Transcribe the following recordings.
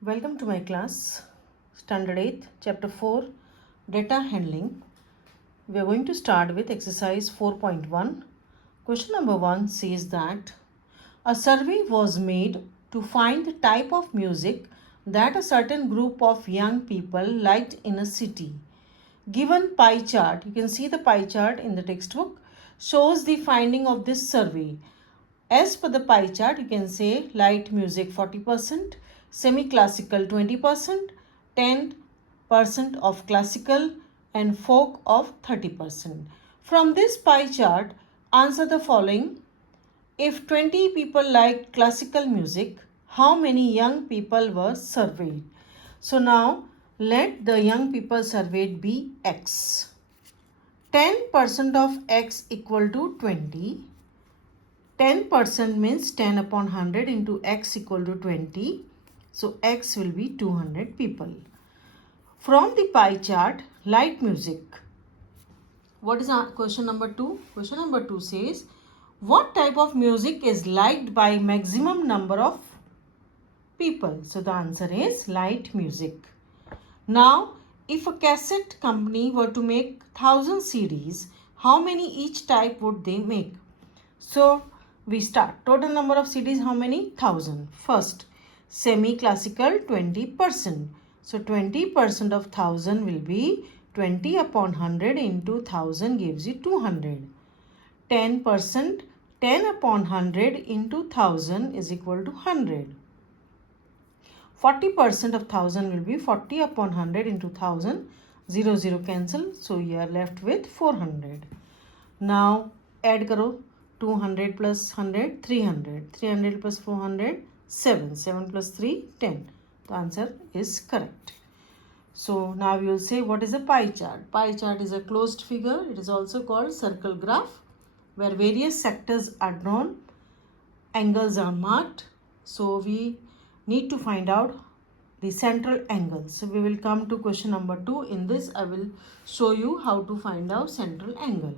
Welcome to my class, Standard 8, Chapter 4, Data Handling. We are going to start with exercise 4.1. Question number 1 says that a survey was made to find the type of music that a certain group of young people liked in a city. Given pie chart, you can see the pie chart in the textbook, shows the finding of this survey. As per the pie chart, you can say light music 40%, semi-classical 20%, 10% of classical and folk of 30%. From this pie chart, answer the following. If 20 people liked classical music, how many young people were surveyed? So now let the young people surveyed be X. 10% of X equal to 20. 10% means 10 upon 100 into X equal to 20. So X will be 200 people. From the pie chart, light music. What is question number 2? Question number 2 says, what type of music is liked by maximum number of people? So the answer is light music. Now, if a cassette company were to make 1000 CDs, how many each type would they make? So we start. Total number of CDs, how many? 1000. First, semi-classical 20%. So 20% of 1000 will be 20 upon 100 into 1000 gives you 200. 10%, 10 upon 100 into 1000 is equal to 100. 40% of 1000 will be 40 upon 100 into 1000. 0, 0 cancel. So you are left with 400. Now add karo. 200 plus 100, 300. 300 plus 400, 7. 7 plus 3, 10. The answer is correct. So now we will say what is a pie chart. Pie chart is a closed figure. It is also called circle graph, where various sectors are drawn, angles are marked. So we need to find out the central angle. So we will come to question number 2. In this I will show you how to find out central angle.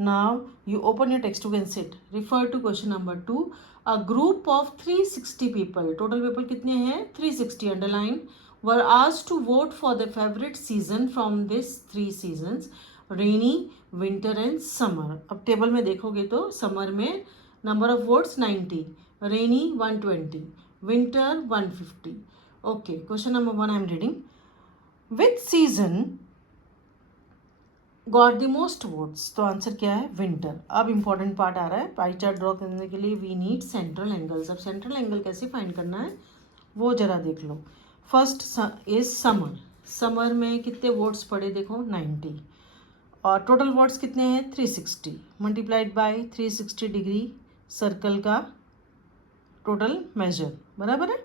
Now you open your textbook and sit. Refer to question number 2. A group of 360 people, total people कितने हैं? 360 underline, were asked to vote for their favorite season from these 3 seasons, rainy, winter and summer. अब table में देखोगे तो summer में number of votes 90, rainy 120, winter 150. Okay, question number 1 I am reading. Which season got the most votes? तो answer क्या है? Winter. अब important part आ रहा है. पाई चार्ट ड्रॉ करने के लिए वी नीड सेंट्रल एंगल्स. अब सेंट्रल एंगल कैसे फाइंड करना है वो जरा देख लो. First is summer. समर में कितने वोट्स पड़े देखो, 90. और टोटल वोट्स कितने हैं? 360 मल्टीप्लाइड बाय 360 डिग्री सर्कल का टोटल मेजर, बराबर है.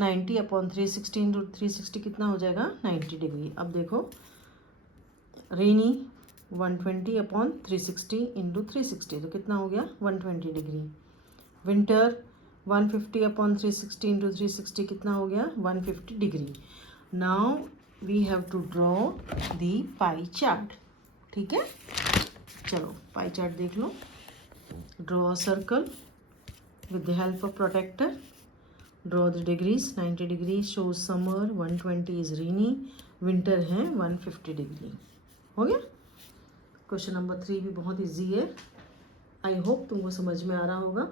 90 अपॉन 360 इंटू 360 कितना हो जाएगा? 90 डिग्री. अब देखो, रेनी 120 अपॉन 360 इंटू 360 तो कितना हो गया? 120 डिग्री. विंटर 150 अपॉन 360 इंटू 360 कितना हो गया? 150 degree. Now we have to draw the pie chart. ठीक है, चलो पाई चार्ट देख लो. Draw a circle with the help of protractor. Draw the degrees. 90 degree shows summer, 120 is rainy, winter है 150 degree. हो गया. क्वेश्चन नंबर 3 भी बहुत इजी है. आई होप तुमको समझ में आ रहा होगा.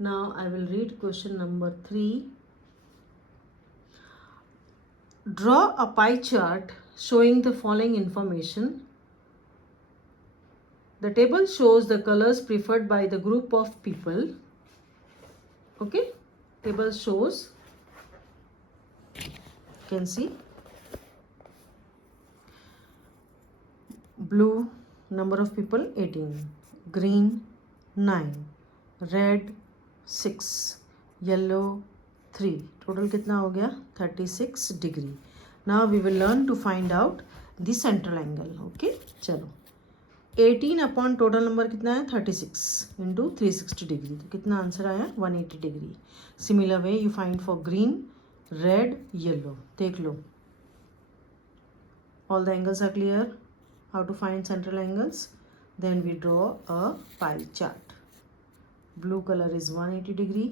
Now I will read question number 3. Draw a pie chart showing the following information. The table shows the colors preferred by the group of people. Okay, table shows, you can see blue number of people 18, green 9, red 6, yellow 3. Total कितना हो गया? 36 degree. Now we will learn to find out the central angle. Okay, चलो. 18 upon total number कितना है? 36 into 360 degree. तो कितना answer आया? 180 degree. Similar way you find for green, red, yellow. देख लो, all the angles are clear. How to find central angles? Then we draw a pie chart. Blue colour is 180 degree,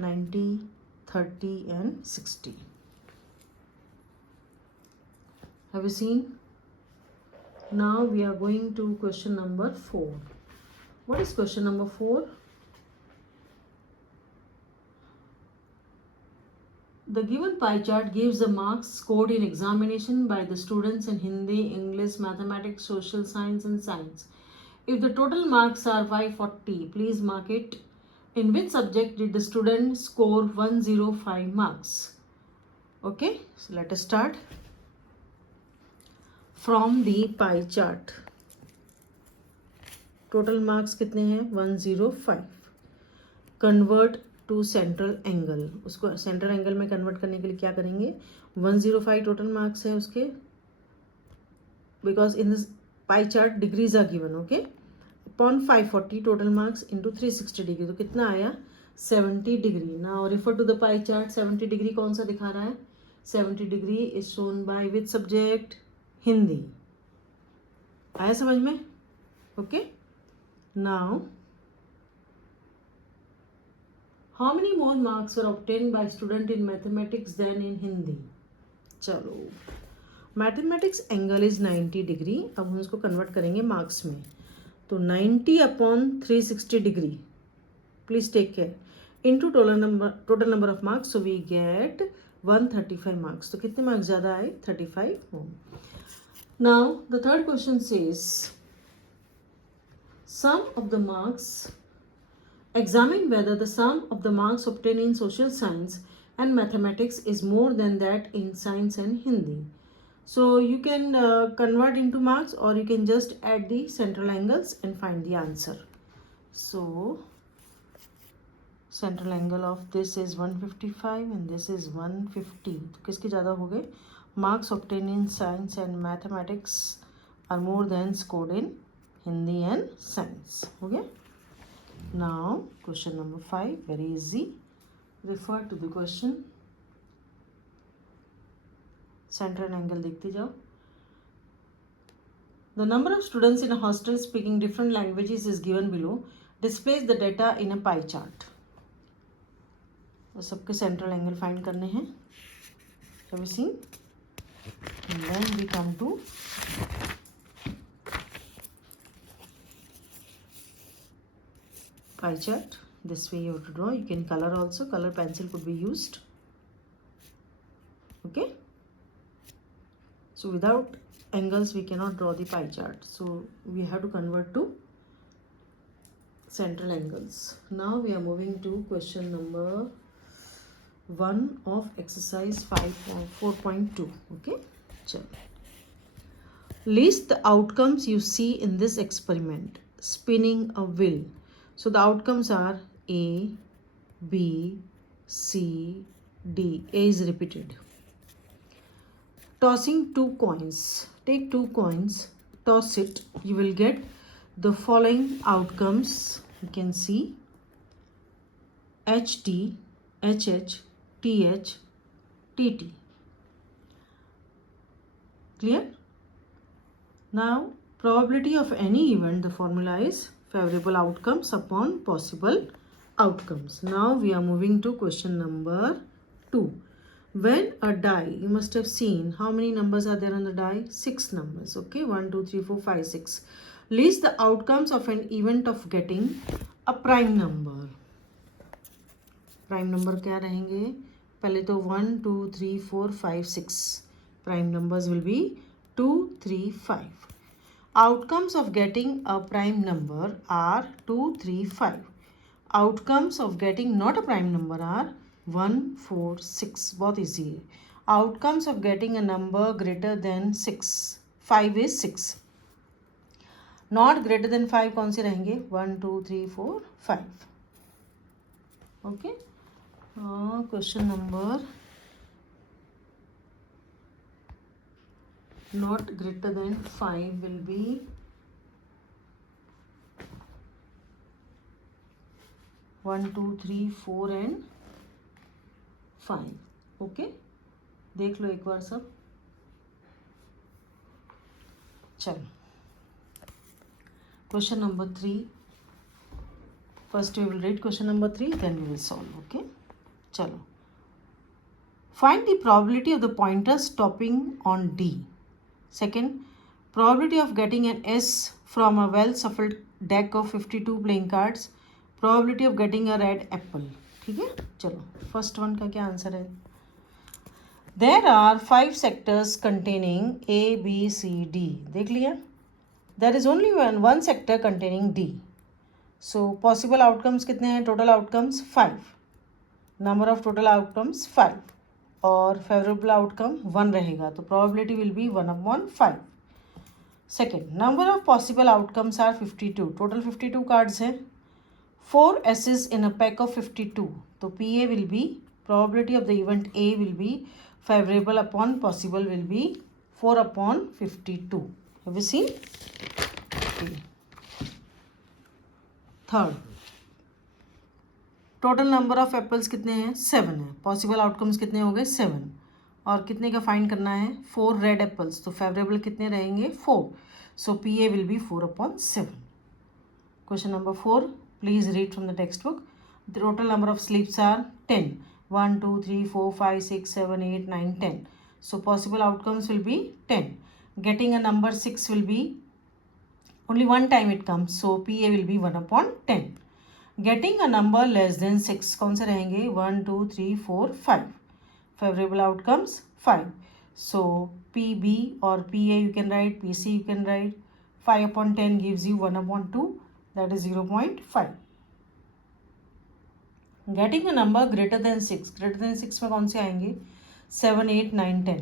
90, 30 and 60. Have you seen? Now we are going to question number 4. What is question number 4? The given pie chart gives the marks scored in examination by the students in Hindi, English, Mathematics, Social Science and Science. If the total marks are 540, please mark it. In which subject did the student score 105 marks? Okay, so let us start from the pie chart. Total marks कितने हैं? 105. Convert to central angle. उसको central angle में convert करने के लिए क्या करेंगे? 105 total marks है उसके, because in this pie chart degrees are given. Okay, upon 540 total marks into 360 degree, तो कितना आया? 70 degree. Now refer to the pie chart. 70 degree कौन सा दिखा रहा है? 70 degree is shown by which subject? Hindi. आया समझ में? Okay. Now, how many more marks were obtained by student in mathematics than in Hindi? चलो, मैथमेटिक्स एंगल इज 90 डिग्री. अब हम उसको कन्वर्ट करेंगे मार्क्स में. तो 90 upon 360 degree, please take care, into total number of marks. So we get 135 marks. तो कितने marks ज़्यादा आए? 35 हों. Now the third question says sum of the marks. Examine whether the sum of the marks obtained in social science and mathematics is more than that in science and Hindi. So you can convert into marks, or you can just add the central angles and find the answer. So central angle of this is 155 and this is 150. तो किसके ज़्यादा हो गए? Marks obtained in science and mathematics are more than scored in Hindi and science. Okay. Now question number 5, very easy. Refer to the question. Central angle देखते जाओ. The number of students in a hostel speaking different languages is given below. Displays the data in a pie chart. तो सबके central angle find करने हैं. Have you seen? And then we come to pie chart. This way you have to draw. You can color also. Color pencil could be used. Okay. So without angles we cannot draw the pie chart. So we have to convert to central angles. Now we are moving to question number 1 of exercise 4.2. Okay. Chalo. List the outcomes you see in this experiment. Spinning a wheel. So the outcomes are A, B, C, D. A is repeated. Tossing 2 coins. Take 2 coins, toss it. You will get the following outcomes. You can see HT, HH, TH, TT. Clear? Now, probability of any event, the formula is favorable outcomes upon possible outcomes. Now we are moving to question number 2. When a die, you must have seen how many numbers are there on the die? 6 numbers. Okay, 1, 2, 3, 4, 5, 6. List the outcomes of an event of getting a prime number. Prime number क्या रहेंगे? पहले तो 1, 2, 3, 4, 5, 6. Prime numbers will be 2, 3, 5. Outcomes of getting a prime number are 2, 3, 5. Outcomes of getting not a prime number are 1, 4, 6. बहुत easy है. Outcomes of getting a number greater than 6. 5 is 6. Not greater than 5 कौन से रहेंगे? 1, 2, 3, 4, 5. Okay. Question number not greater than 5 will be 1, 2, 3, 4 and 5. Okay. देख लो एक बार सब. चलो. Question number 3. First we will read question number 3, then we will solve. Okay. चलो. Find the probability of the pointer stopping on D. Second, probability of getting an S from a well shuffled deck of 52 playing cards. Probability of getting a red apple. ठीक है, चलो first one का क्या answer है? There are 5 sectors containing A, B, C, D. देख लिया? There is only one sector containing D. So possible outcomes कितने हैं? Total outcomes 5. Number of total outcomes 5. और favorable outcome 1 रहेगा, तो probability will be 1/5. Second, number of possible outcomes are 52. Total 52 cards है. 4 S's in a pack of 52. So PA will be, probability of the event A will be favorable upon possible will be 4/52. Have you seen? Okay. Third, total number of apples कितने हैं? 7 है. Possible outcomes कितने हो गए? 7. और कितने का find करना है? 4 red apples. तो favorable कितने रहेंगे? 4. So PA will be 4/7. Question number 4. Please read from the textbook. The total number of sleeps are 10. 1, 2, 3, 4, 5, 6, 7, 8, 9, 10. So possible outcomes will be 10. Getting a number 6 will be only one time it comes. So PA will be 1/10. Getting a number less than 6. कौन से रहेंगे? 1, 2, 3, 4, 5. Favorable outcomes 5. So PB or PA you can write, PC you can write. 5/10 gives you 1/2. That is 0.5. Getting a number greater than 6. Greater than 6 में कौन से आएंगे? 7, 8, 9, 10.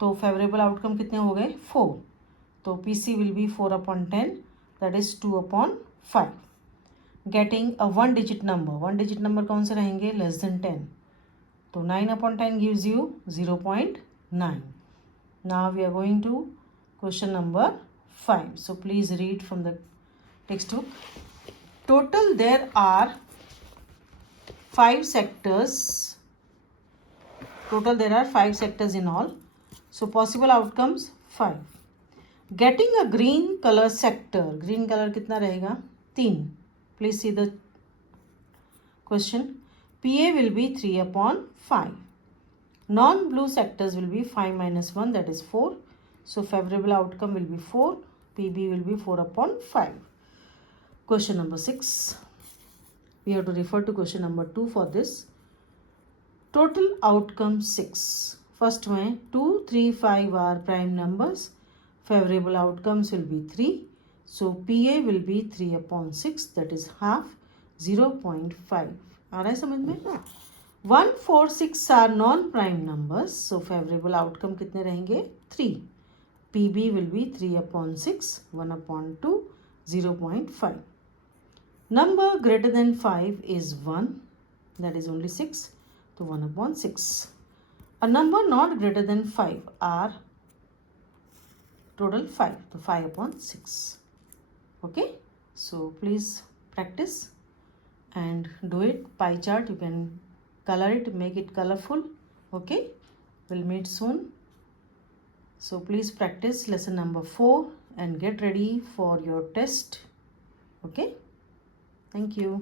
तो favorable outcome कितने हो गए? 4. तो PC will be 4/10. That is 2/5. Getting a one digit number. One digit number कौन से रहेंगे? Less than 10. तो 9/10 gives you 0.9. Now we are going to question number 5. So please read from the textbook. Total there are 5 sectors. Total there are 5 sectors in all. So possible outcomes 5. Getting a green color sector. Green color कितना रहेगा? 3. Please see the question. PA will be 3/5. Non-blue sectors will be 5 minus 1, that is 4. So favorable outcome will be 4. PB will be 4/5. Question number 6. We have to refer to question number 2 for this. Total outcome 6. First one, 2, 3, 5 are prime numbers. Favorable outcomes will be 3. So PA will be 3/6, that is half, 0.5. आ रहा है समझ में? 1, 4, 6 are non-prime numbers. So favorable outcome कितने रहेंगे? 3. PB will be 3/6, 1/2, 0.5. Number greater than 5 is 1. That is only 6. So 1/6. A number not greater than 5 are total 5. So 5/6. Okay. So please practice and do it. Pie chart, you can color it, make it colorful. Okay. We'll meet soon. So please practice lesson number 4 and get ready for your test. Okay. Thank you.